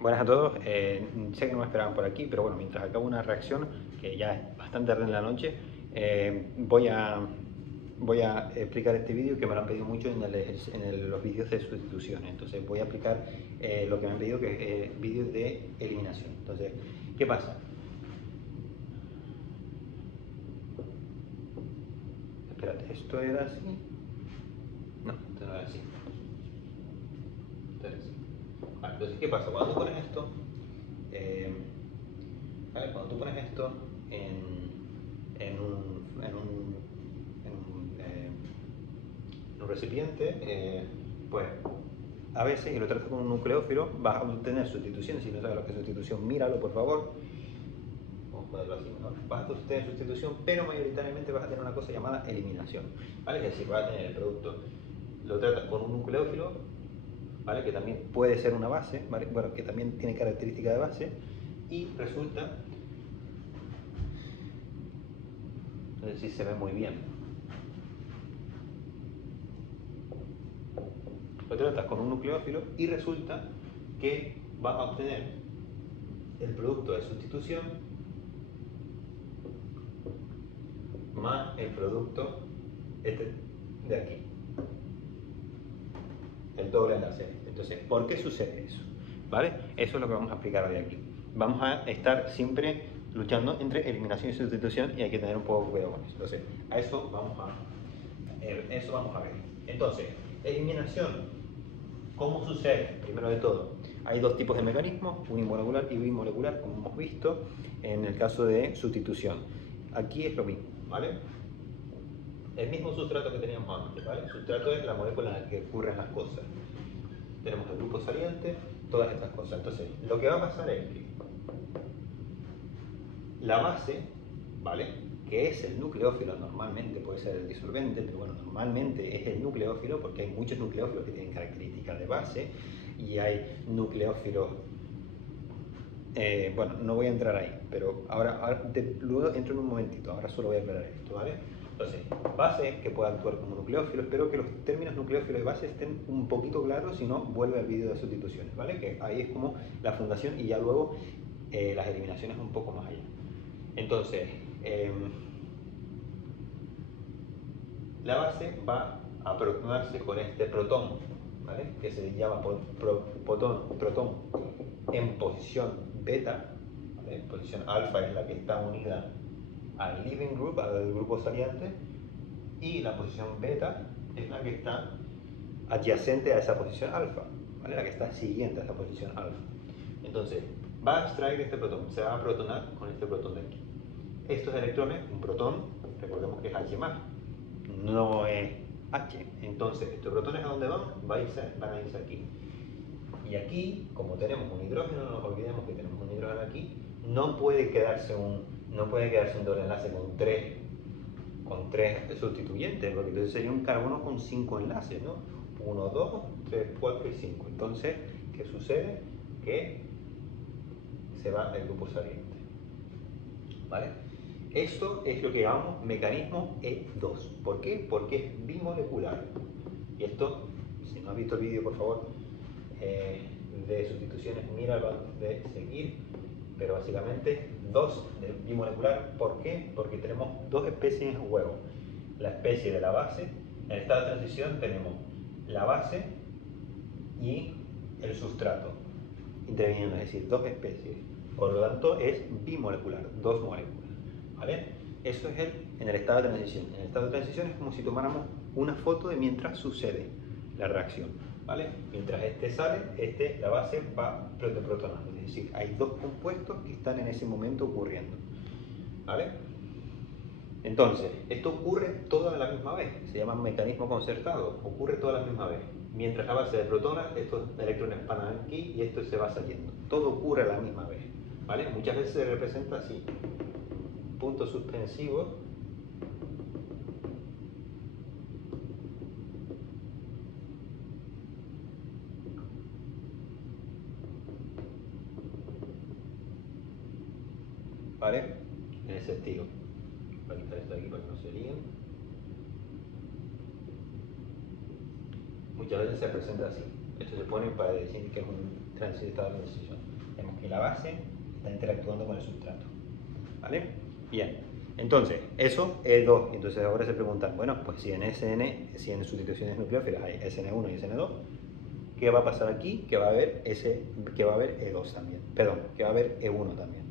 Buenas a todos. Sé que no me esperaban por aquí, pero bueno, mientras acabo una reacción, que ya es bastante tarde en la noche, voy a explicar este vídeo que me lo han pedido mucho en los vídeos de sustitución. Entonces voy a aplicar lo que me han pedido, que es vídeos de eliminación. Entonces, ¿qué pasa? Espérate, ¿esto era así? No, esto no era así. Esto era así. Vale, entonces, ¿qué pasa? Cuando tú pones esto, ¿vale? Cuando tú pones esto en un recipiente, pues a veces, y lo tratas con un nucleófilo, vas a obtener sustitución. Si no sabes lo que es sustitución, míralo por favor. Vamos a ponerlo así mejor. Vas a obtener sustitución, pero mayoritariamente vas a tener una cosa llamada eliminación, ¿vale? Es decir, vas a tener el producto, lo tratas con un nucleófilo, ¿vale? Que también puede ser una base, ¿vale? Bueno, que también tiene característica de base, y resulta, no sé si se ve muy bien, lo tratas con un nucleófilo y resulta que vas a obtener el producto de sustitución más el producto este de aquí, el doble enlace. Entonces, ¿por qué sucede eso? ¿Vale? Eso es lo que vamos a explicar hoy aquí. Vamos a estar siempre luchando entre eliminación y sustitución, y hay que tener un poco de cuidado con eso. Entonces, eso vamos a ver. Entonces, eliminación, ¿cómo sucede? Primero de todo, hay dos tipos de mecanismos, unimolecular y bimolecular, como hemos visto en el caso de sustitución. Aquí es lo mismo, ¿vale? El mismo sustrato que teníamos antes, ¿vale? El sustrato es la molécula en la que ocurren las cosas. Tenemos el grupo saliente, todas estas cosas. Entonces, lo que va a pasar es que la base, ¿vale? Que es el nucleófilo, normalmente puede ser el disolvente, pero bueno, normalmente es el nucleófilo, porque hay muchos nucleófilos que tienen características de base, y hay nucleófilos, bueno, no voy a entrar ahí, pero luego entro en un momentito, ahora solo voy a aclarar esto, ¿vale? Entonces, base que puede actuar como nucleófilo. Espero que los términos nucleófilo y base estén un poquito claros, si no, vuelve al vídeo de sustituciones, ¿vale? Que ahí es como la fundación, y ya luego las eliminaciones un poco más allá. Entonces, la base va a protonarse con este protón, ¿vale? Que se llama protón en posición beta, ¿vale? Posición alfa es la que está unida al leaving group, al grupo saliente, y la posición beta es la que está adyacente a esa posición alfa, ¿vale? La que está siguiente a esa posición alfa. Entonces, va a extraer este protón, se va a protonar con este protón de aquí. Estos electrones, un protón, recordemos que es H+, no es H. Entonces, estos protones, ¿a dónde van? Van a irse aquí. Y aquí, como tenemos un hidrógeno, no nos olvidemos que tenemos un hidrógeno aquí, no puede quedarse un doble enlace con tres sustituyentes, porque entonces sería un carbono con 5 enlaces, ¿no? 1, 2, 3, 4 y 5. Entonces, ¿qué sucede? Que se va el grupo saliente, ¿vale? Esto es lo que llamamos mecanismo E2. ¿Por qué? Porque es bimolecular. Y esto, si no has visto el vídeo, por favor, de sustituciones, míralo antes de seguir. Pero básicamente, 2 de bimolecular. ¿Por qué? Porque tenemos dos especies en juego. La especie de la base. En el estado de transición tenemos la base y el sustrato interviniendo, es decir, dos especies. Por lo tanto, es bimolecular, dos moléculas, ¿vale? Eso es en el estado de transición. En el estado de transición es como si tomáramos una foto de mientras sucede la reacción, ¿vale? Mientras este sale, la base va protonando, es decir, hay dos compuestos que están en ese momento ocurriendo, ¿vale? Entonces, esto ocurre toda a la misma vez, se llama mecanismo concertado, ocurre toda a la misma vez. Mientras la base se protona, estos electrones van aquí y esto se va saliendo. Todo ocurre a la misma vez, ¿vale? Muchas veces se representa así, punto suspensivo, ¿vale? En ese estilo. Voy a quitar esto de aquí para que no se líen. Muchas veces se presenta así. Esto se pone para decir que es un estado de transición. Vemos que la base está interactuando con el sustrato. ¿Vale? Bien. Entonces, eso es 2. Entonces ahora se preguntan, bueno, pues si en sustituciones nucleófilas hay SN1 y SN2, ¿qué va a pasar aquí? Que va a haber E2 también. Perdón, que va a haber E1 también.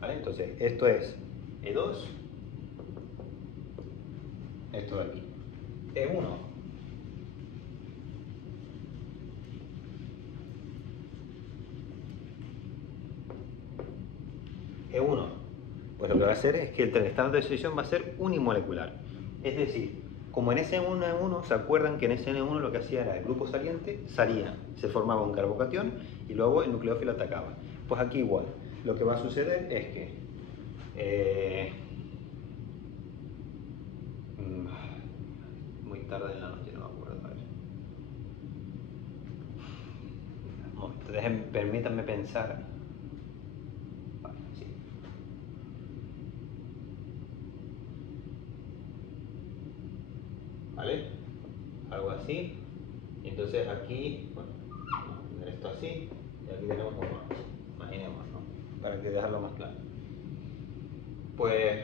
¿Vale? Entonces, esto es E2, esto de aquí. E1. E1, pues lo que va a hacer es que el estado de transición va a ser unimolecular. Es decir, como en SN1, ¿se acuerdan que en SN1 lo que hacía era el grupo saliente salía, se formaba un carbocatión y luego el nucleófilo atacaba? Pues aquí igual, lo que va a suceder es que muy tarde en la noche, no me acuerdo. Permítanme pensar. Vale, sí. ¿Vale? Algo así. Y entonces aquí, bueno, vamos a poner esto así. Y aquí tenemos un match. Imaginemos, ¿no? Para que dejarlo más claro. Pues,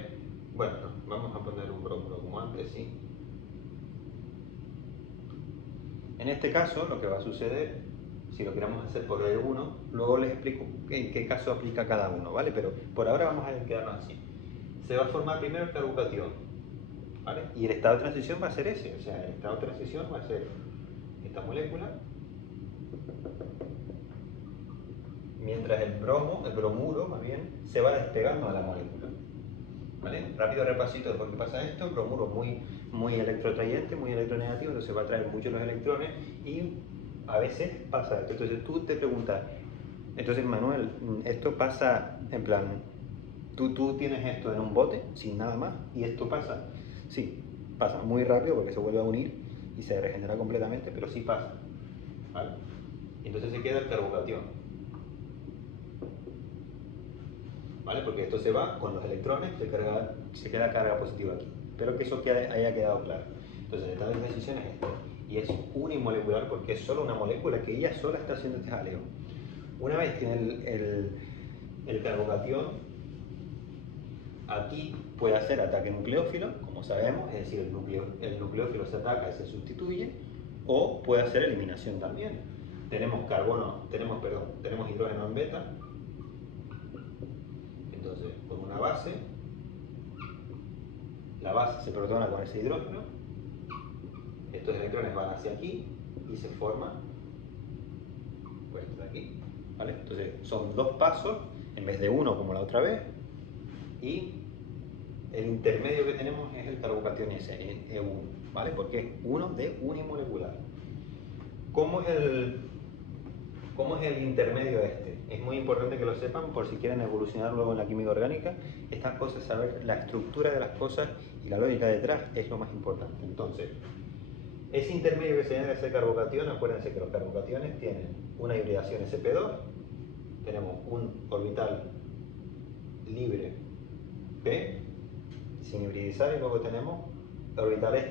bueno, vamos a poner un bromuro como antes, sí. En este caso, lo que va a suceder, si lo queremos hacer por E1, luego les explico en qué caso aplica cada uno, ¿vale? Pero por ahora vamos a quedarnos así. Se va a formar primero el carbocatión, ¿vale? Y el estado de transición va a ser ese, o sea, el estado de transición va a ser esta molécula, mientras el bromuro, más bien, se va despegando de la molécula. ¿Vale? Rápido repasito de por qué pasa esto. El bromuro muy electroatrayente, muy electronegativo, entonces va a traer muchos los electrones y a veces pasa esto. Entonces tú te preguntas, entonces Manuel, esto pasa en plan, tú tienes esto en un bote sin nada más y esto pasa. Sí, pasa muy rápido porque se vuelve a unir y se regenera completamente, pero sí pasa. ¿Vale? Entonces se queda el carbocatión. ¿Vale? Porque esto se va con los electrones, se queda carga positiva aquí. Espero que eso haya quedado claro. Entonces, el estado de transición es este. Y es unimolecular porque es solo una molécula que ella sola está haciendo este jaleo. Una vez que el carbocatión aquí puede hacer ataque nucleófilo, como sabemos, es decir, el nucleófilo se ataca y se sustituye, o puede hacer eliminación también. Tenemos hidrógeno en beta. Entonces, con una base, la base se protona con ese hidrógeno, estos electrones van hacia aquí y se forma pues esto de aquí, ¿vale? Entonces son 2 pasos en vez de 1 como la otra vez, y el intermedio que tenemos es el carbocatión ese, E1, ¿vale? Porque es 1 de unimolecular. ¿Cómo es el intermedio este? Es muy importante que lo sepan por si quieren evolucionar luego en la química orgánica. Estas cosas, saber la estructura de las cosas y la lógica detrás es lo más importante. Entonces, ese intermedio que se genera ese carbocatión, acuérdense que los carbocationes tienen una hibridación sp2, tenemos un orbital libre p, sin hibridizar, y luego tenemos orbitales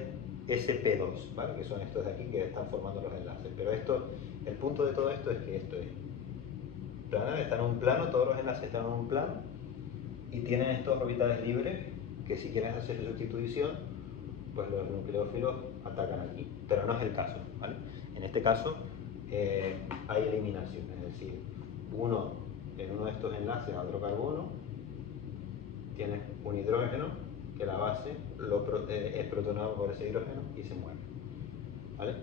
sp2, ¿vale? Que son estos de aquí que están formando los enlaces. Pero el punto de todo esto es que esto es planar, está en un plano, todos los enlaces están en un plano y tienen estos orbitales libres que si quieren hacer sustitución, pues los nucleófilos atacan aquí, pero no es el caso, ¿vale? En este caso hay eliminación, es decir, en uno de estos enlaces a otro carbono tiene un hidrógeno que la base es protonado por ese hidrógeno y se mueve, ¿vale?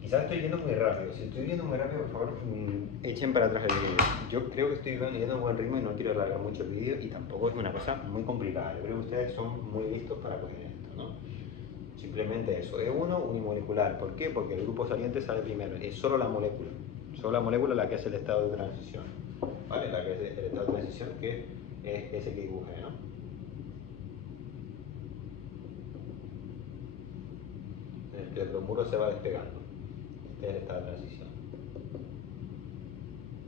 Quizás estoy yendo muy rápido. Si estoy yendo muy rápido, por favor, echen para atrás el vídeo. Yo creo que estoy yendo a un buen ritmo y no quiero alargar mucho el vídeo, y tampoco es una cosa muy complicada. Yo creo que ustedes son muy listos para coger esto, ¿no? Simplemente eso, E1 unimolecular. ¿Por qué? Porque el grupo saliente sale primero. Es solo la molécula la que hace el estado de transición, ¿vale? La que es el estado de transición, que es ese que dibujé, ¿no? En el que el bromuro se va despegando. Este es el estado de transición.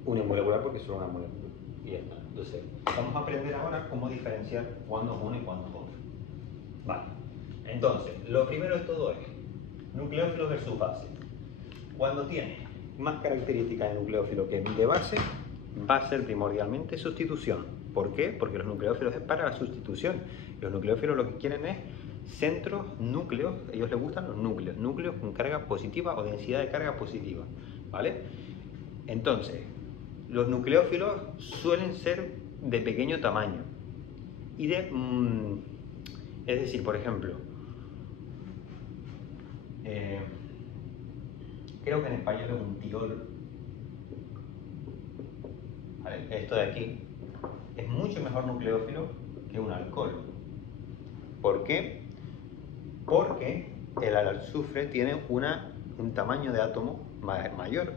Unimolecular porque es solo una molécula. Y ya está. Entonces, vamos a aprender ahora cómo diferenciar cuándo es uno y cuándo es otro. Vale. Entonces, lo primero de todo es nucleófilo versus base. Cuando tiene más característica de nucleófilo que de base va a ser primordialmente sustitución. ¿Por qué? Porque los nucleófilos es para la sustitución. Los nucleófilos lo que quieren es centros, núcleos, a ellos les gustan los núcleos, núcleos con carga positiva o densidad de carga positiva, ¿vale? Entonces, los nucleófilos suelen ser de pequeño tamaño y es decir, por ejemplo, creo que en español es un tirol, ¿vale? Esto de aquí es mucho mejor nucleófilo que un alcohol. ¿Por qué? Porque el azufre tiene un tamaño de átomo mayor.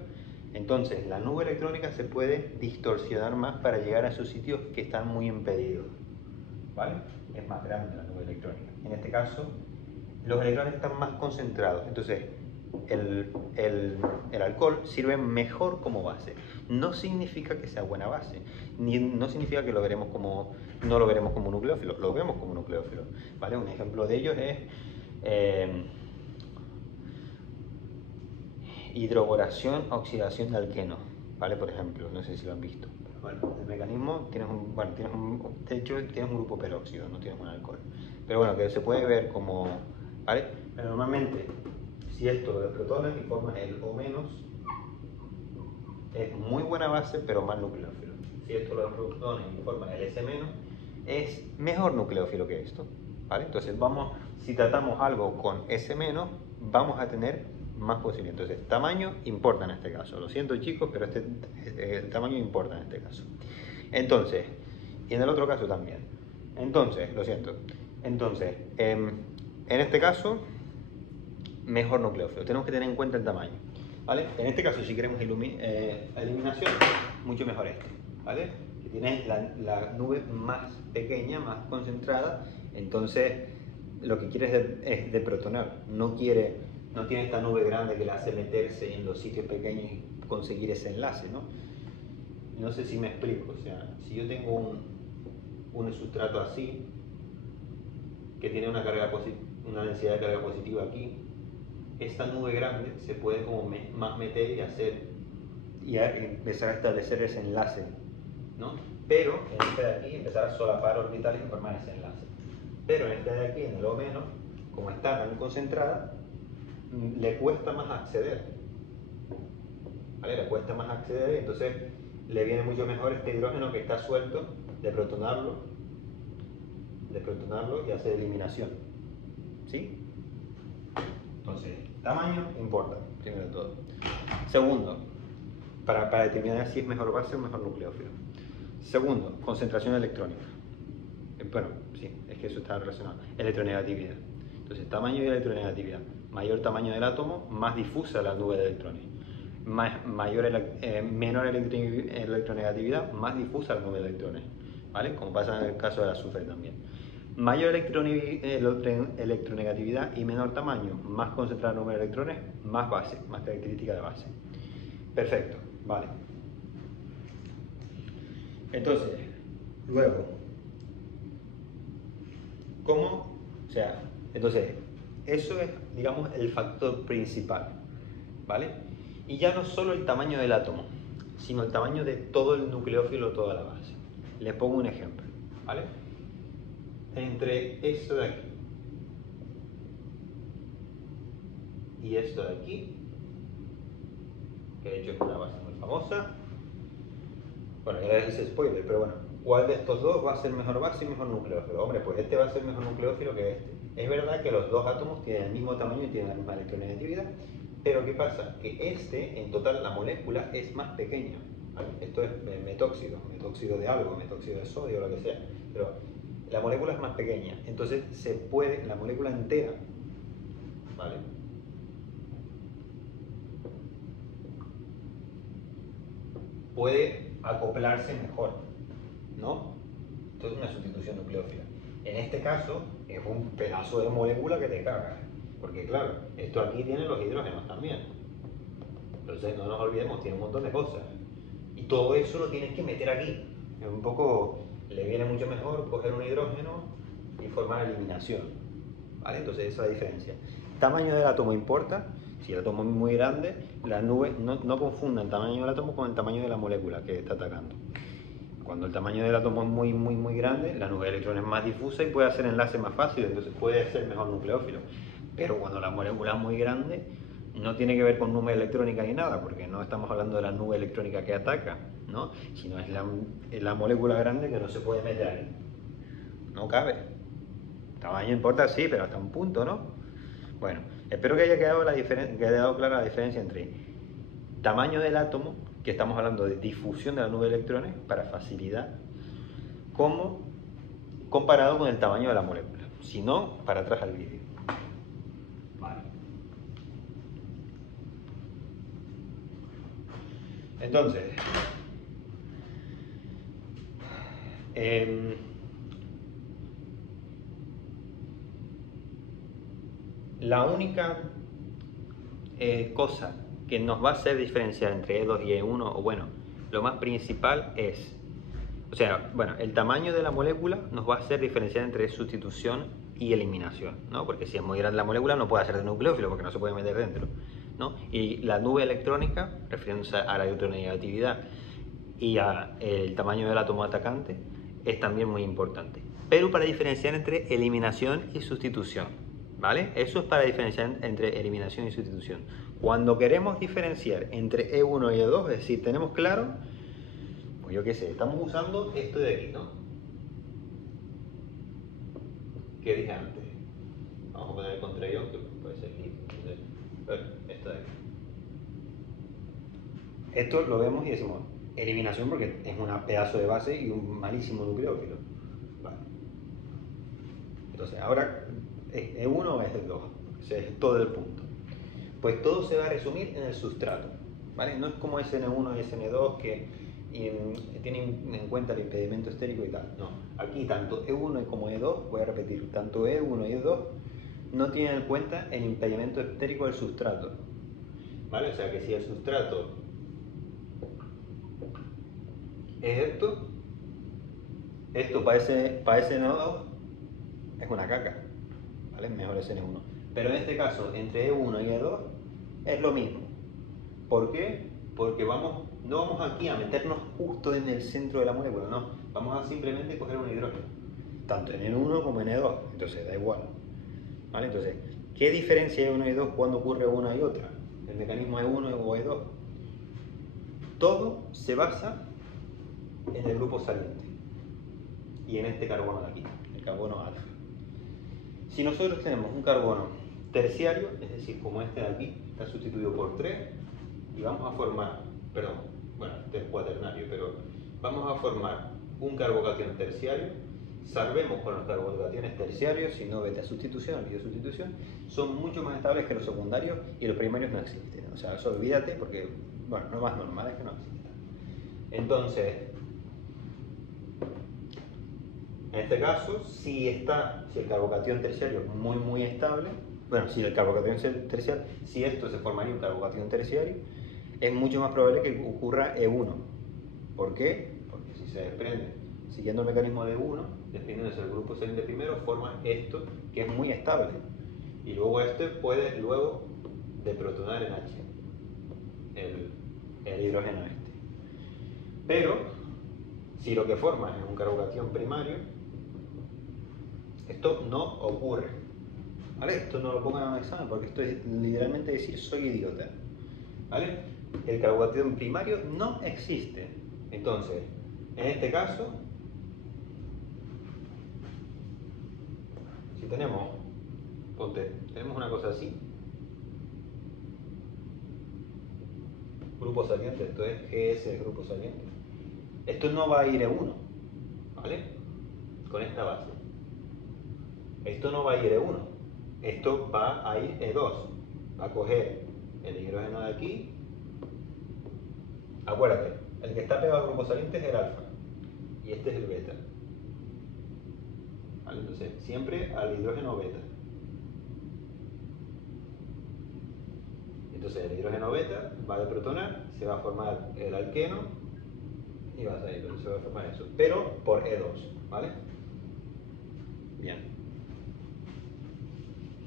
Entonces la nube electrónica se puede distorsionar más para llegar a esos sitios que están muy impedidos, ¿vale? Es más grande la nube electrónica. En este caso, los electrones están más concentrados. Entonces, el alcohol sirve mejor como base. No significa que sea buena base, no significa que no lo veremos como nucleófilo, lo vemos como nucleófilo, ¿vale? Un ejemplo de ello es hidroboración, oxidación de alqueno, ¿vale? Por ejemplo, no sé si lo han visto. Bueno, el mecanismo, de hecho tienes un grupo peróxido, no tienes un alcohol. Pero bueno, que se puede ver como, ¿vale? Pero normalmente, si esto de protones y formas el O-, es muy buena base, pero más nucleófilo. Si esto de protones y formas el S-, es mejor nucleófilo que esto, ¿vale? Entonces si tratamos algo con S-, vamos a tener más posibilidad. Entonces, tamaño importa en este caso. Lo siento, chicos, pero el tamaño importa en este caso. Entonces, y en el otro caso también. Entonces, lo siento. Entonces, en este caso, mejor nucleófilo. Tenemos que tener en cuenta el tamaño, ¿vale? En este caso, si queremos eliminación, mucho mejor este, ¿vale? Que tiene la nube más pequeña, más concentrada. Entonces, lo que quiere es deprotonar. No tiene esta nube grande que le hace meterse en los sitios pequeños y conseguir ese enlace, ¿no? No sé si me explico. O sea, si yo tengo un sustrato así, que tiene una densidad de carga positiva aquí, esta nube grande se puede como más meter y empezar a establecer ese enlace, ¿no? Pero en este de aquí empezar a solapar orbitales y formar ese enlace. Pero en este de aquí, en el O-, como está tan concentrada, le cuesta más acceder, ¿vale? Le cuesta más acceder y entonces le viene mucho mejor este hidrógeno que está suelto de protonarlo y hacer eliminación, ¿sí? Entonces, tamaño importa, primero de todo. Segundo, para determinar si es mejor base o mejor nucleófilo. Segundo, concentración electrónica. Bueno, sí, es que eso está relacionado. Electronegatividad. Entonces, tamaño y electronegatividad. Mayor tamaño del átomo, más difusa la nube de electrones. Menor electronegatividad, más difusa la nube de electrones, ¿vale? Como pasa en el caso del azufre también. Mayor electronegatividad y menor tamaño, más concentrada la nube de electrones, más base, más característica de base. Perfecto, vale. Entonces, luego, entonces, eso es, digamos, el factor principal, ¿vale? Y ya no solo el tamaño del átomo, sino el tamaño de todo el nucleófilo, toda la base. Les pongo un ejemplo, ¿vale? Entre esto de aquí y esto de aquí, que de hecho es una base muy famosa, bueno, ya les hice spoiler, pero bueno, ¿cuál de estos dos va a ser mejor base y mejor nucleófilo? Hombre, pues este va a ser mejor nucleófilo que este. Es verdad que los dos átomos tienen el mismo tamaño y tienen la misma electronegatividad, pero ¿qué pasa? Que en total, la molécula es más pequeña, ¿vale? Esto es metóxido de algo, metóxido de sodio, lo que sea, pero la molécula es más pequeña, entonces la molécula entera, ¿vale? Puede acoplarse mejor, ¿no? Esto es una sustitución nucleófila. En este caso, es un pedazo de molécula que te cagas, porque claro, esto aquí tiene los hidrógenos también. Entonces, no nos olvidemos, tiene un montón de cosas. Y todo eso lo tienes que meter aquí. Es un poco, le viene mucho mejor coger un hidrógeno y formar eliminación, ¿vale? Entonces, esa es la diferencia. Tamaño del átomo importa. Si el átomo es muy grande, la nube no confunda el tamaño del átomo con el tamaño de la molécula que está atacando. Cuando el tamaño del átomo es muy grande, la nube de electrones es más difusa y puede hacer enlaces más fáciles, entonces puede ser mejor nucleófilo. Pero cuando la molécula es muy grande, no tiene que ver con nube electrónica ni nada, porque no estamos hablando de la nube electrónica que ataca, ¿no? Sino es la molécula grande que no se puede meter ahí. No cabe. Tamaño importa, sí, pero hasta un punto, ¿no? Bueno, espero que haya quedado clara la diferencia entre tamaño del átomo, que estamos hablando de difusión de la nube de electrones para facilidad, como comparado con el tamaño de la molécula. Si no, para atrás al vídeo. Vale. Entonces, la única cosa que nos va a hacer diferenciar entre E2 y E1, o bueno, lo más principal es, o sea, bueno, el tamaño de la molécula nos va a hacer diferenciar entre sustitución y eliminación, ¿no? Porque si es muy grande la molécula no puede ser de nucleófilo porque no se puede meter dentro, ¿no? Y la nube electrónica, refiriéndose a la electronegatividad y al tamaño del átomo atacante, es también muy importante. Pero para diferenciar entre eliminación y sustitución, ¿vale? Eso es para diferenciar entre eliminación y sustitución. Cuando queremos diferenciar entre E1 y E2, es decir, tenemos claro, pues yo qué sé, estamos usando esto de aquí, ¿no? ¿Qué dije antes? Vamos a poner el contraión, que puede ser aquí. Esto de aquí. Esto lo vemos y decimos eliminación porque es un pedazo de base y un malísimo nucleófilo. Vale. Entonces, ahora ¿es E1 o es E2? Ese es todo el punto. Pues todo se va a resumir en el sustrato, ¿vale? No es como SN1 y SN2 que tienen en cuenta el impedimento estérico y tal. No, aquí tanto E1 como E2, voy a repetir, tanto E1 y E2 no tienen en cuenta el impedimento estérico del sustrato, ¿vale? O sea que si el sustrato es esto para SN2 es una caca, ¿vale? Mejor SN1. Pero en este caso, entre E1 y E2 es lo mismo. ¿Por qué? Porque no vamos aquí a meternos justo en el centro de la molécula, no. Vamos a simplemente coger un hidrógeno, tanto en E1 como en E2, entonces da igual. ¿Vale? Entonces, ¿qué diferencia E1 y E2 cuando ocurre una y otra? El mecanismo E1 o E2. Todo se basa en el grupo saliente y en este carbono de aquí, el carbono alfa. Si nosotros tenemos un carbono terciario, es decir, como este de aquí, está sustituido por 3, y vamos a formar, este es cuaternario, pero vamos a formar un carbocatión terciario. Sabemos con los carbocationes terciarios, si no beta sustitución o biosustitución, son mucho más estables que los secundarios y los primarios no existen. O sea, eso olvídate porque, bueno, lo más normal es que no existan. Entonces, en este caso, si el carbocatión terciario es muy estable, si el carbocatión terciario, si esto se formaría un carbocatión terciario, es mucho más probable que ocurra E1. ¿Por qué? Porque si se desprende, siguiendo el mecanismo de E1, desprendiéndose el grupo saliente primero, forma esto que es muy estable. Y luego este puede luego deprotonar en H, el hidrógeno este. Pero, si lo que forma es un carbocatión primario, esto no ocurre, ¿vale? Esto no lo pongan en un examen porque esto es literalmente decir soy idiota, ¿vale? El carbocatión primario no existe. Entonces, en este caso, si tenemos una cosa así, grupo saliente, esto es GS de grupo saliente, esto no va a ir E1, ¿vale? Con esta base. Esto no va a ir E1, esto va a ir E2, va a coger el hidrógeno de aquí. Acuérdate, el que está pegado al grupo saliente es el alfa y este es el beta, ¿vale? Entonces, siempre al hidrógeno beta. Entonces, el hidrógeno beta va a deprotonar, se va a formar el alqueno y va a salir, entonces se va a formar eso, pero por E2, ¿vale? Bien.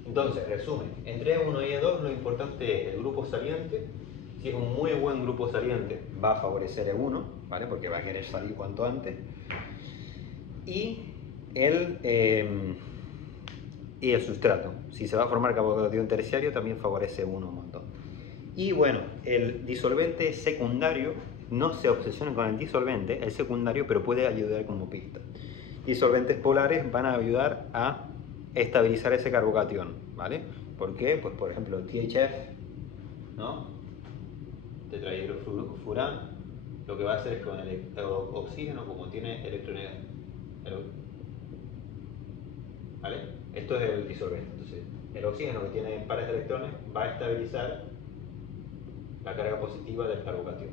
Entonces, resumen, entre E1 y E2 lo importante es el grupo saliente. Si es un muy buen grupo saliente, va a favorecer E1, ¿vale? Porque va a querer salir cuanto antes. Y el sustrato. Si se va a formar carbocatión terciario, también favorece E1 un montón. Y bueno, el disolvente secundario, no se obsesionen con el disolvente, el secundario, pero puede ayudar como pista. Disolventes polares van a ayudar a estabilizar ese carbocatión, ¿vale? ¿Por qué? Pues por ejemplo, THF, ¿no? Tetrahidrofurán, lo que va a hacer es con el oxígeno, como tiene electronegatividad, ¿vale? Esto es el disolvente. Entonces, el oxígeno que tiene pares de electrones va a estabilizar la carga positiva del carbocatión,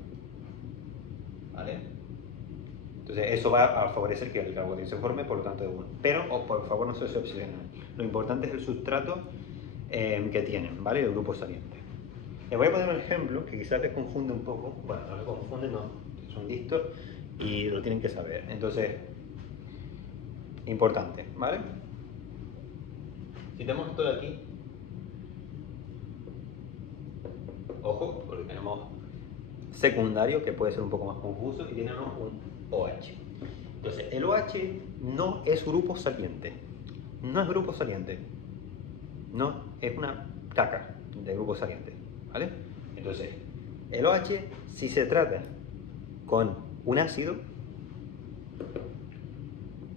¿vale? Entonces eso va a favorecer que el carbocatión se forme, por lo tanto E1. Pero, por favor, no se obsesionen. Lo importante es el sustrato que tienen, ¿vale? El grupo saliente. Les voy a poner un ejemplo que quizás les confunde un poco. Bueno, no les confunde, no. Son listos y lo tienen que saber. Entonces, importante, ¿vale? Si tenemos esto de aquí, ojo, porque tenemos secundario, que puede ser un poco más confuso, y tenemos un OH. Entonces, el OH no es grupo saliente. No es grupo saliente. No, es una caca de grupo saliente, ¿vale? Entonces, el OH, si se trata con un ácido,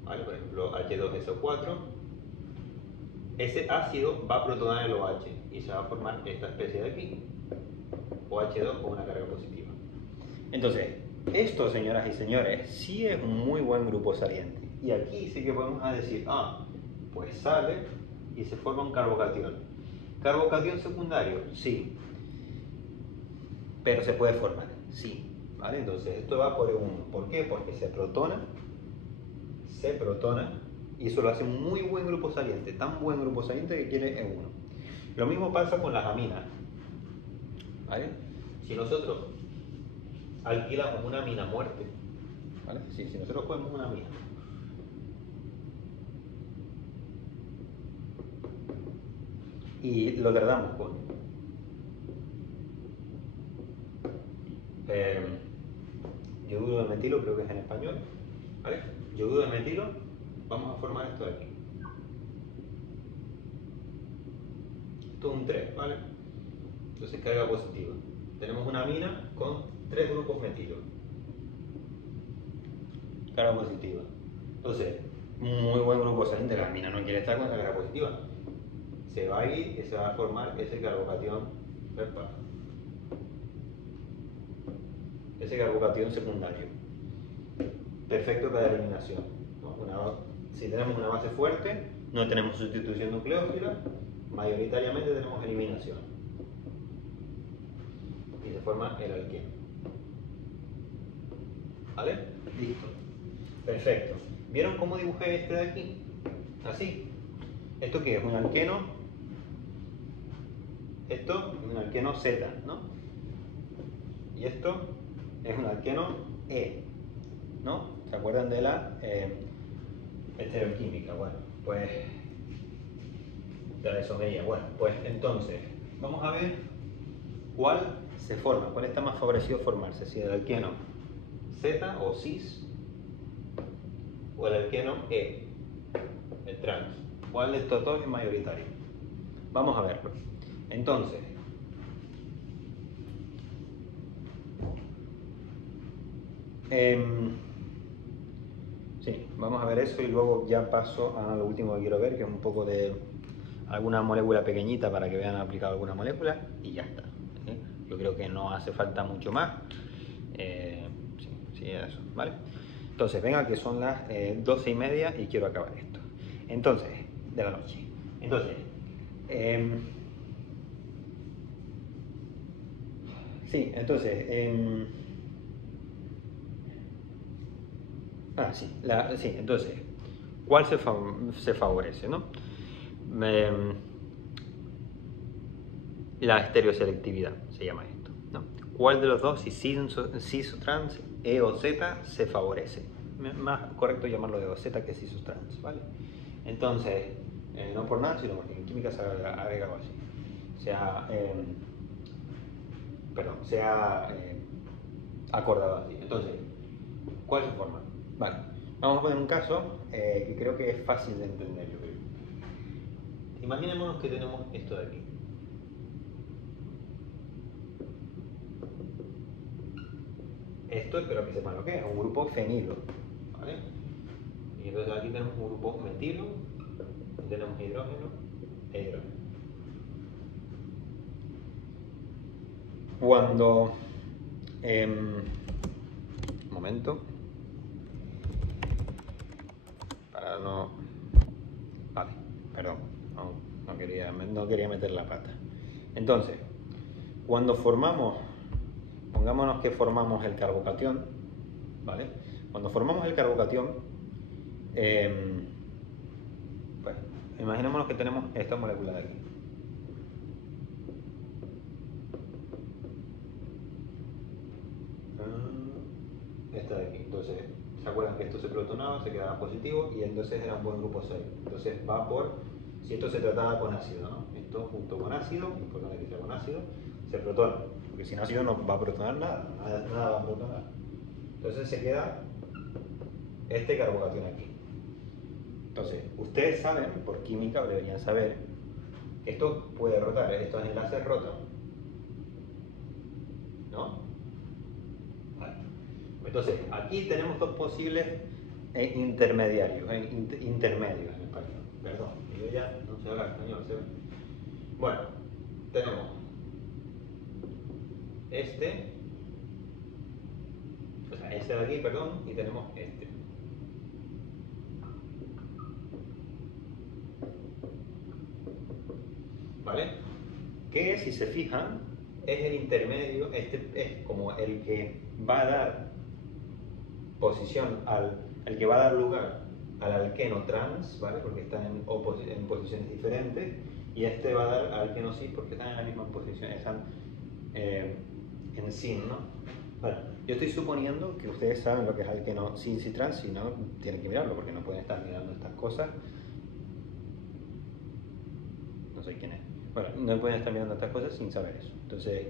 ¿vale? Por ejemplo, H2SO4, ese ácido va a protonar el OH y se va a formar esta especie de aquí, OH2 con una carga positiva. Entonces, esto, señoras y señores, sí es un muy buen grupo saliente. Y aquí sí que podemos decir, pues sale y se forma un carbocatión. ¿Carbocatión secundario? Sí. Pero se puede formar, sí. ¿Vale? Entonces, esto va por E1. ¿Por qué? Porque se protona, y eso lo hace un muy buen grupo saliente. Tan buen grupo saliente que quiere E1. Lo mismo pasa con las aminas. ¿Vale? Si nosotros alquilamos una mina muerte, ¿vale? Si nosotros cogemos una mina y lo tratamos con yoduro de metilo, creo que es en español, ¿vale? Yoduro de metilo, vamos a formar esto de aquí. Esto es un 3, ¿vale? Entonces carga positiva. Tenemos una mina con 3 grupos metilo. Carga positiva. Entonces, muy buen grupo saliente. La mina no quiere estar con esa carga positiva. Se va a ir y se va a formar ese carbocatión, ese carbocatión secundario. Perfecto para eliminación. Si tenemos una base fuerte, no tenemos sustitución nucleófila, mayoritariamente tenemos eliminación. Y se forma el alqueno. ¿Vale? Listo. Perfecto. ¿Vieron cómo dibujé este de aquí? Así. ¿Esto qué es? Un alqueno. Esto es un alqueno Z, ¿no? Y esto es un alqueno E, ¿no? ¿Se acuerdan de la estereoquímica? Bueno, pues de la isomería. Bueno, pues entonces vamos a ver cuál se forma, cuál está más favorecido formarse, si el alqueno Z o cis o el alqueno E, el trans. ¿Cuál de estos dos es mayoritario? Vamos a verlo. Entonces, sí, vamos a ver eso y luego ya paso a lo último que quiero ver, que es un poco de alguna molécula pequeñita para que vean aplicado alguna molécula y ya está. Yo creo que no hace falta mucho más. Sí, eso, ¿vale? Entonces, venga, que son las 12:30 y quiero acabar esto. Entonces, de la noche. Entonces, sí, entonces, entonces, ¿cuál se favorece, no? La estereoselectividad se llama esto, ¿no? ¿Cuál de los dos, si cis o trans, E o Z, se favorece? Más correcto llamarlo E o Z que cis o trans, ¿vale? Entonces, No por nada, sino porque en química se ha agregado así. Se ha acordado así. Entonces, ¿cuál es su forma? Vale, vamos a poner un caso que creo que es fácil de entender, yo creo. Imaginémonos que tenemos esto de aquí. Esto espero que sepan lo que es, un grupo fenilo, ¿vale? Y entonces aquí tenemos un grupo metilo, tenemos hidrógeno e hidrógeno. Cuando... un momento. Para no... Vale, perdón, no quería meter la pata. Entonces, cuando formamos... Pongámonos que formamos el carbocatión, ¿vale? Cuando formamos el carbocatión, pues, imaginémonos que tenemos esta molécula de aquí. Esta de aquí. Entonces, ¿se acuerdan que esto se protonaba, se quedaba positivo y entonces era un buen grupo 6? Entonces va por, si esto se trataba con ácido, ¿no? Esto junto con ácido, importante que sea con ácido, se protona. Porque sin ácido no va a protonar nada va a protonar. Entonces se queda este carbocatión aquí. Entonces, ustedes saben, por química deberían saber, que esto puede rotar, estos enlaces rotan. ¿No? Vale. Entonces, aquí tenemos dos posibles intermediarios, intermedios en español. Perdón, yo ya no sé hablar español, ¿sí? Bueno, tenemos este de aquí, perdón, y tenemos este. ¿Vale? Que si se fijan, es el intermedio, este es como el que va a dar posición el que va a dar lugar al alqueno trans, ¿vale? Porque están en posiciones diferentes, y este va a dar al alqueno cis porque están en la misma posición, están en sin, ¿no? Bueno, yo estoy suponiendo que ustedes saben lo que es alqueno cis y trans, si no, tienen que mirarlo porque no pueden estar mirando estas cosas. No sé quién es. Bueno, no pueden estar mirando estas cosas sin saber eso. Entonces,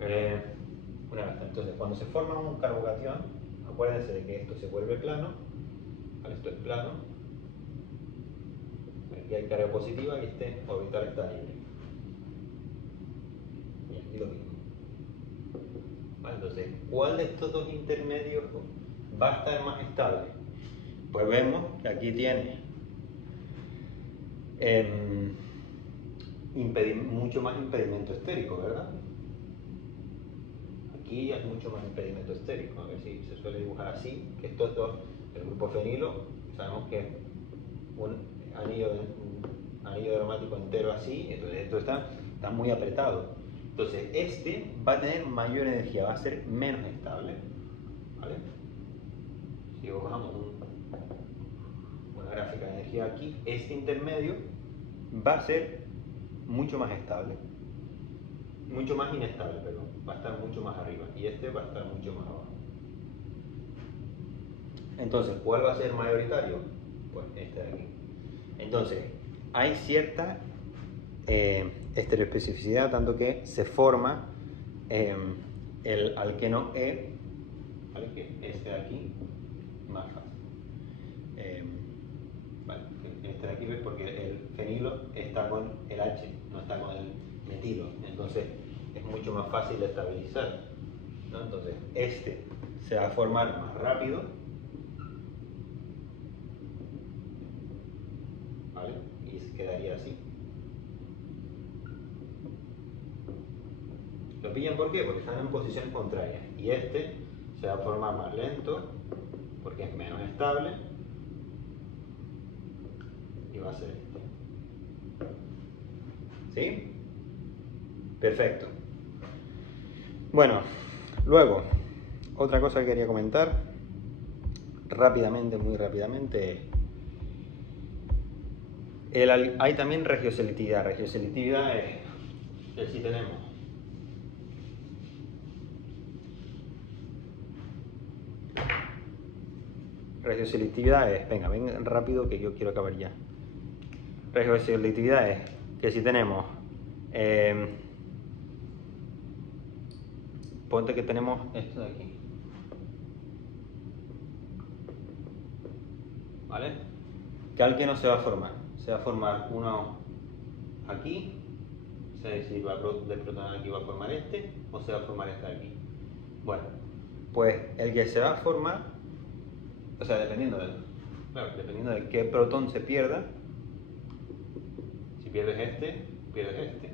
entonces cuando se forma un carbocatión, acuérdense de que esto se vuelve plano, ¿vale? Esto es plano, aquí hay carga positiva y este orbital está libre. Y aquí lo mismo. Vale, entonces, ¿cuál de estos dos intermedios va a estar más estable? Pues vemos que aquí tiene mucho más impedimento estérico, ¿verdad? Aquí hay mucho más impedimento estérico. A ver si se suele dibujar así, que estos dos, el grupo fenilo, sabemos que un anillo aromático entero así, entonces esto está muy apretado. Entonces este va a tener mayor energía, va a ser menos estable, ¿vale? Si dibujamos una gráfica de energía aquí, este intermedio va a ser mucho más estable, mucho más inestable, perdón, va a estar mucho más arriba y este va a estar mucho más abajo. Entonces, ¿cuál va a ser mayoritario? Pues este de aquí. Entonces, hay cierta estereoespecificidad, tanto que se forma el alqueno E, ¿vale? Que este de aquí, más fácil. Vale, este de aquí ves porque el fenilo está con el H, no está con el metilo, entonces es mucho más fácil de estabilizar, ¿no? Entonces este se va a formar más rápido, ¿vale? Y se quedaría así. ¿Lo pillan por qué? Porque están en posiciones contrarias. Y este se va a formar más lento porque es menos estable y va a ser este. ¿Sí? Perfecto. Bueno, luego, otra cosa que quería comentar rápidamente, muy rápidamente. Hay también regioselectividad. Regioselectividad es si tenemos regioselectividad es, venga, ven rápido que yo quiero acabar ya. Retroselectividad es que si tenemos, ponte que tenemos esto de aquí, ¿vale? ¿Qué alqueno se va a formar? Se va a formar uno aquí, o sea, si va a desprotonar aquí va a formar este, o se va a formar este de aquí. Bueno, pues el que se va a formar, o sea, dependiendo de qué protón se pierda, si pierdes este, pierdes este.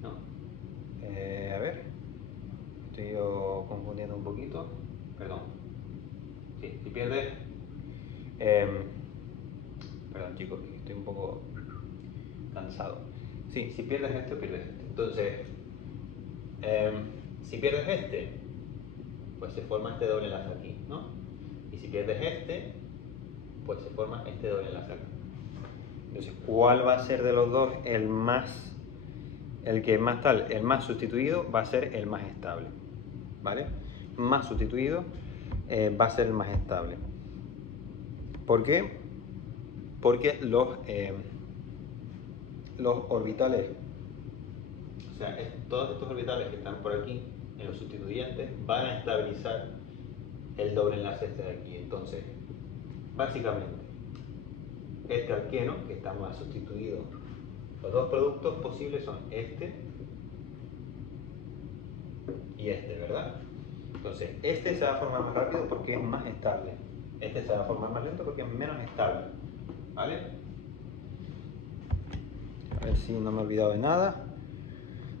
No. A ver, estoy yo confundiendo un poquito, perdón. Sí, si pierdes, perdón chicos, estoy un poco cansado. Sí, si pierdes este, pierdes este. Entonces, si pierdes este, pues se forma este doble enlace aquí, ¿no? Y si pierdes este, pues se forma este doble enlace aquí. Entonces, ¿cuál va a ser de los dos el que más tal, el más sustituido va a ser el más estable? ¿Vale? Más sustituido va a ser el más estable. ¿Por qué? Porque los orbitales, o sea, todos estos orbitales que están por aquí, en los sustituyentes, van a estabilizar el doble enlace este de aquí. Entonces, básicamente, este alqueno, que está más sustituido, los dos productos posibles son este y este, ¿verdad? Entonces, este se va a formar más rápido porque es más estable. Este se va a formar más lento porque es menos estable. ¿Vale? A ver si no me he olvidado de nada.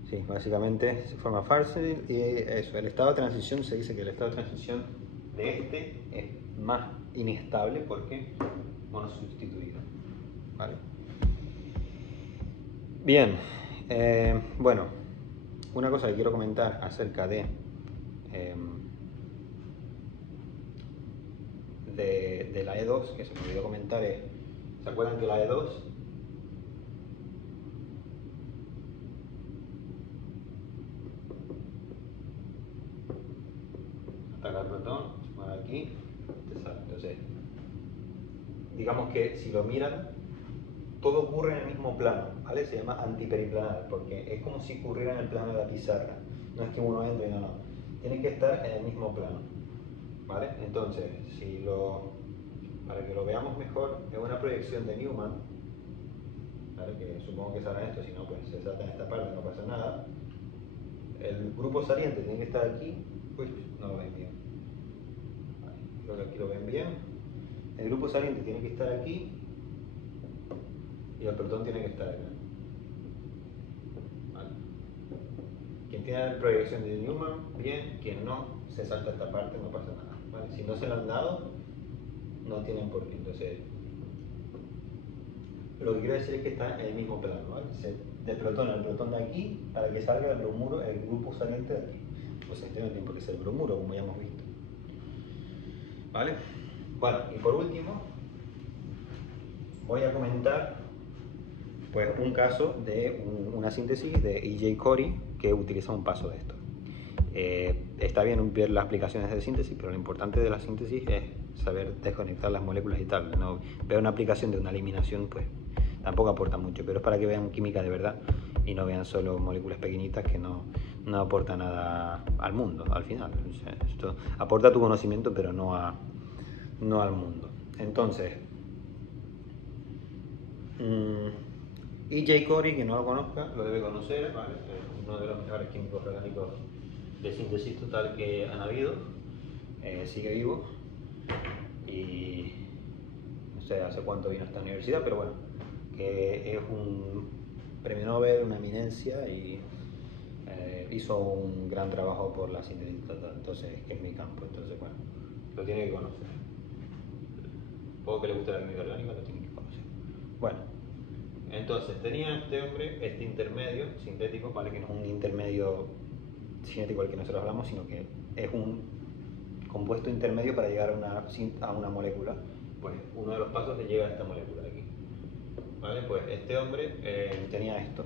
Sí, básicamente se forma fácil y eso, el estado de transición, se dice que el estado de transición de este es más inestable porque monosustituido. ¿Vale? Bien, bueno, una cosa que quiero comentar acerca de la E2, que se me olvidó comentar, es, ¿se acuerdan que la E2 ataca el protón, se mueve aquí, te sale? Entonces, digamos que si lo miran, todo ocurre en el mismo plano, ¿vale? Se llama antiperiplanares, porque es como si ocurriera en el plano de la pizarra. No es que uno entre y no. Tiene que estar en el mismo plano, ¿vale? Entonces, para que lo veamos mejor, es una proyección de Newman, ¿vale? Que supongo que sabrán esto, si no, pues se salta en esta parte, no pasa nada. El grupo saliente tiene que estar aquí. Uy, no lo ven bien. Vale, creo que aquí lo ven bien. El grupo saliente tiene que estar aquí y el protón tiene que estar acá. ¿Vale? Quien tiene la proyección de Newman, bien. Quien no, se salta esta parte, no pasa nada. ¿Vale? Si no se lo han dado, no tienen por qué. Entonces, lo que quiero decir es que está en el mismo plano, ¿vale? Se deprotona el protón de aquí para que salga el bromuro, el grupo saliente de aquí. Pues este no tiene por qué ser bromuro, como ya hemos visto. ¿Vale? Bueno, y por último, voy a comentar pues un caso de una síntesis de E.J. Corey que utiliza un paso de esto. Está bien ver las aplicaciones de síntesis, pero lo importante de la síntesis es saber desconectar las moléculas y tal. ¿No? Ver una aplicación de una eliminación, pues tampoco aporta mucho, pero es para que vean química de verdad y no vean solo moléculas pequeñitas que no aporta nada al mundo, al final. O sea, esto aporta tu conocimiento, pero no al mundo. Entonces, E.J. Corey, que no lo conozca, lo debe conocer, ¿vale? Es uno de los mejores químicos orgánicos de síntesis total que han habido. Sigue vivo y no sé hace cuánto vino a esta universidad, pero bueno, que es un premio Nobel, una eminencia y hizo un gran trabajo por la síntesis total, entonces que es mi campo, entonces bueno, lo tiene que conocer. Poco que le guste la química orgánica, lo tiene que conocer. Bueno, entonces tenía este hombre, este intermedio sintético, ¿vale? Que no es un intermedio cinético al que nosotros hablamos, sino que es un compuesto intermedio para llegar a una molécula. Pues uno de los pasos es llegar a esta molécula de aquí. ¿Vale? Pues este hombre tenía esto.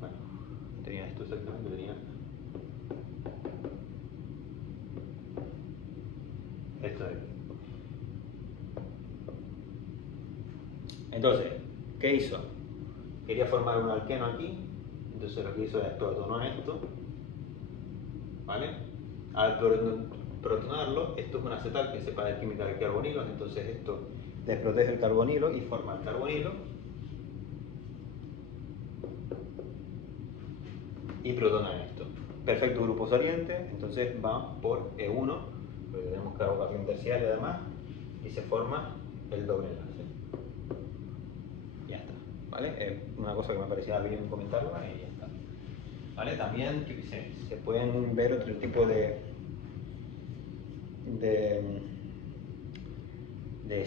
Bueno, tenía esto exactamente, tenía esto de aquí. Entonces, ¿qué hizo? Quería formar un alqueno aquí, entonces lo que hizo es protonó esto, ¿vale? Al protonarlo, esto es un acetal que sepa de química de carbonilos, entonces esto desprotege el carbonilo y forma el carbonilo y protona esto. Perfecto grupo saliente, entonces va por E1, porque tenemos carbocación terciaria además, y se forma el doble enlace. Ya está, ¿vale? Es una cosa que me parecía bien comentarla y ya está. ¿Vale? También, yo qué sé, se pueden ver otro tipo de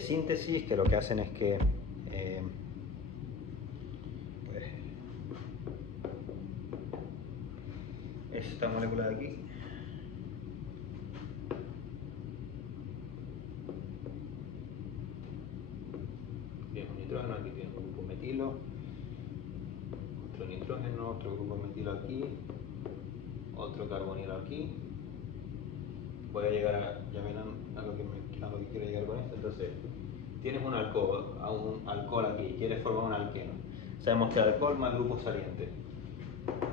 síntesis que lo que hacen es que pues, esta molécula de aquí tiene un nitrógeno, aquí tiene un grupo metilo, otro nitrógeno, otro grupo metilo aquí, otro carbonilo aquí. Voy a llegar ya verán a lo que quiero llegar con esto. Entonces, tienes un alcohol aquí, quieres formar un alqueno. Sabemos que el alcohol más grupo saliente.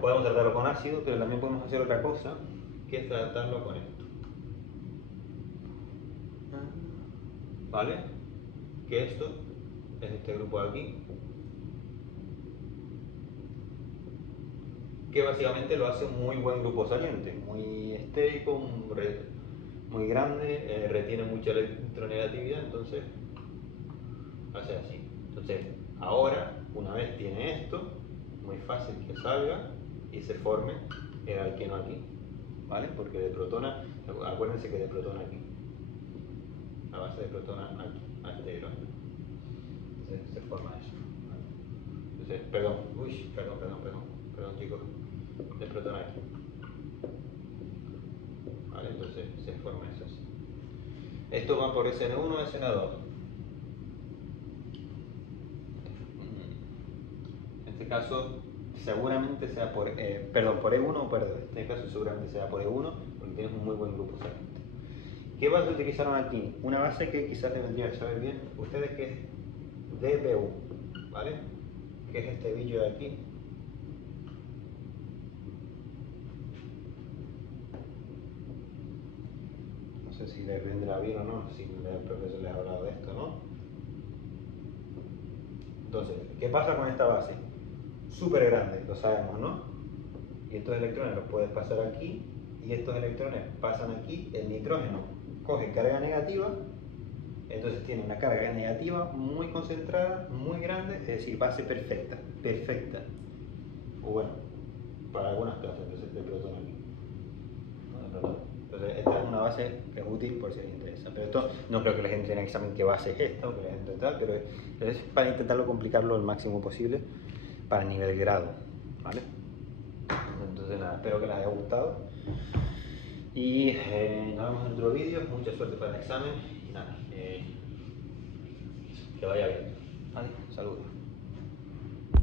Podemos tratarlo con ácido, pero también podemos hacer otra cosa, que es tratarlo con esto. ¿Vale? Que esto es este grupo de aquí, que básicamente lo hace un muy buen grupo saliente, muy estérico, muy grande, retiene mucha electronegatividad, entonces hace así. Entonces, ahora, una vez tiene esto, muy fácil que salga y se forme el alqueno aquí, ¿vale? Porque de protona, acuérdense que de protona aquí, la base de protona aquí, a este hidrógeno. Entonces se forma eso, ¿vale? Entonces, perdón chicos, de protona aquí, ¿vale? Entonces se forma eso así. Esto va por SN1 a SN2. En este caso seguramente sea por E1 o por E2. En este caso seguramente sea por E1 porque tienes un muy buen grupo saliente. ¿Qué base utilizaron aquí? Una base que quizás deberían saber bien ustedes, que es DBU, ¿vale? Que es este bicho de aquí. No sé si les vendrá bien o no, si el profesor les ha hablado de esto, ¿no? Entonces, ¿qué pasa con esta base? Súper grande, lo sabemos, ¿no? Y estos electrones los puedes pasar aquí, y estos electrones pasan aquí, el nitrógeno coge carga negativa, entonces tiene una carga negativa muy concentrada, muy grande, es decir, base perfecta, o bueno, para algunas clases, entonces de protón aquí. Entonces esta es una base que es útil por si les interesa, pero esto no creo que les entre en el examen qué base es esta o que les entre tal, pero es para intentarlo complicarlo el máximo posible para el nivel grado, ¿vale? Entonces nada, espero que les haya gustado y nos vemos en otro vídeo. Mucha suerte para el examen y nada, que vaya bien. Vale, saludos.